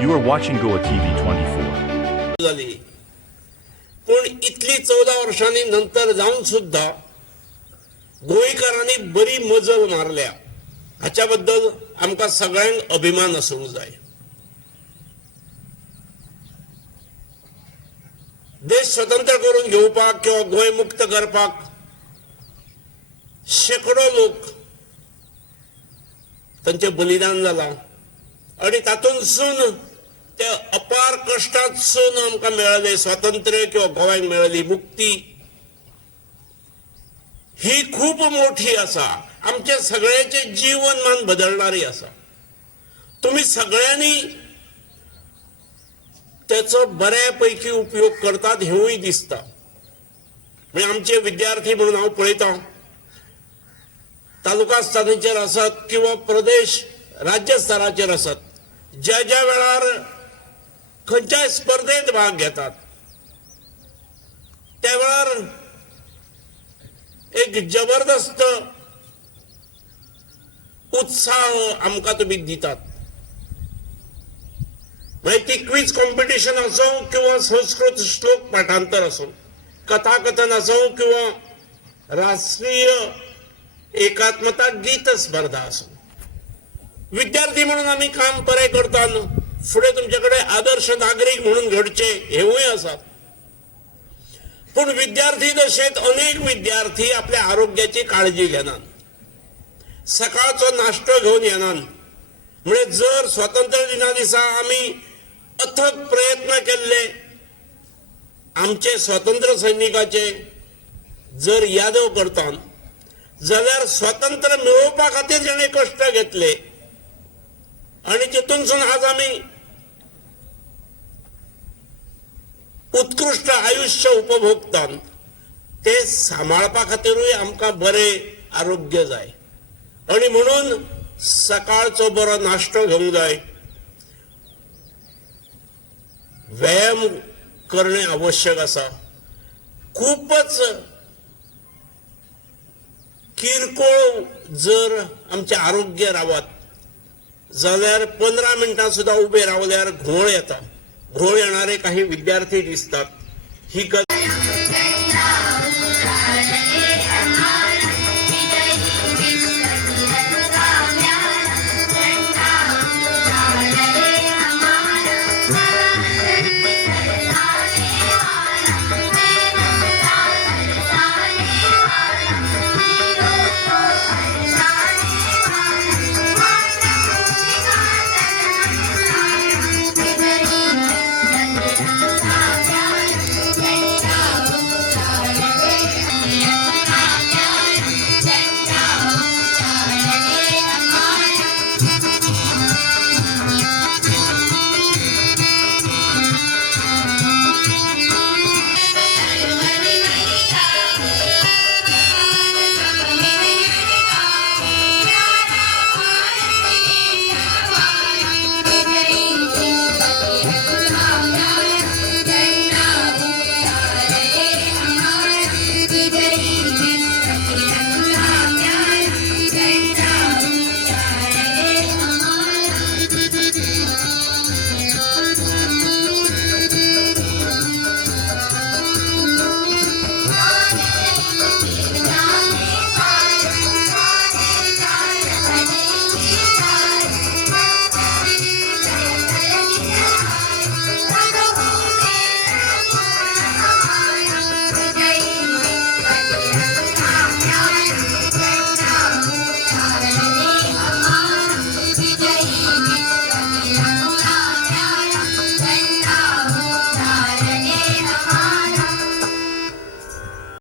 You are watching Goa TV 24. झाली. पण इतली चौदा वर्षांनी नंतर जाऊन सुद्धा गोंयकारांनी बरी मजल मारल्या. हाच्या बद्दल आमकां सगळ्यांक अभिमान आसूंक जाय. देश स्वतंत्र करून घेवपाक किंवा गोंय मुक्त करपाक शेकडो लोक तांचे बलिदान जालां आणि तातूंतसून ते अपार कश्टांतसून आमकां मेळले स्वातंत्र्य किंवा गोव्याक मेळ्ळी मुक्ती. ही खूप मोठी आसा. आमचे सगळ्याचे जीवनमान बदलणारी आसा. तुम्ही सगळ्यांनी त्याचो बऱ्यापैकी उपयोग करतात हेवूय दिसता. म्हणजे आमचे विद्यार्थी म्हणून हांव पळयतां तालुका स्थानीचेर आसात किंवा प्रदेश राज्य स्तराचेर आसात ज्या ज्या वेळार खंयच्याय स्पर्धेंत भाग घेतात त्या वेळार एक जबरदस्त उत्साह आमकां तुमी दितात. मागीर ती क्विज कॉम्पिटिशन आसूं किंवा संस्कृत श्लोक पाठांतर आसूं कथाकथन आसूं किंवा राष्ट्रीय एकात्मता गीत स्पर्धा आसूं विद्यार्थी म्हणून आम्ही काम बरें करता न्हू फुडें तुमचे कडेन आदर्श नागरीक म्हणून घडचे हेवूय आसा पूण विद्यार्थी दशेंत अनेक विद्यार्थी आपल्या आरोग्याची काळजी घेनात सकाळचो नाश्तो घेवन येनात म्हणजे जर स्वातंत्र्य दिना दिसा आमी अथक प्रयत्न केल्ले आमचे स्वातंत्र्य सैनिकाचे जर यादव करतात जाल्यार स्वातंत्र्य मेळोवपा खातीर जेणे कश्ट घेतले आणि तितूनसून आज आमी उत्कृष्ट आयुष्य उपभोगतात ते सांबाळपा खातीरूय आमकां बरें आरोग्य जाय. आणि म्हणून सकाळचो बरो नाश्तो घेवंक जाय. व्यायाम करणे आवश्यक आसा खूपच किरकोळ जर आमचे आरोग्य रावत. जाल्यार पंदरा मिनटां सुद्धा उबे रावल्यार घोळ येता घोळ येणारे काही विद्यार्थी दिसतात. ही गत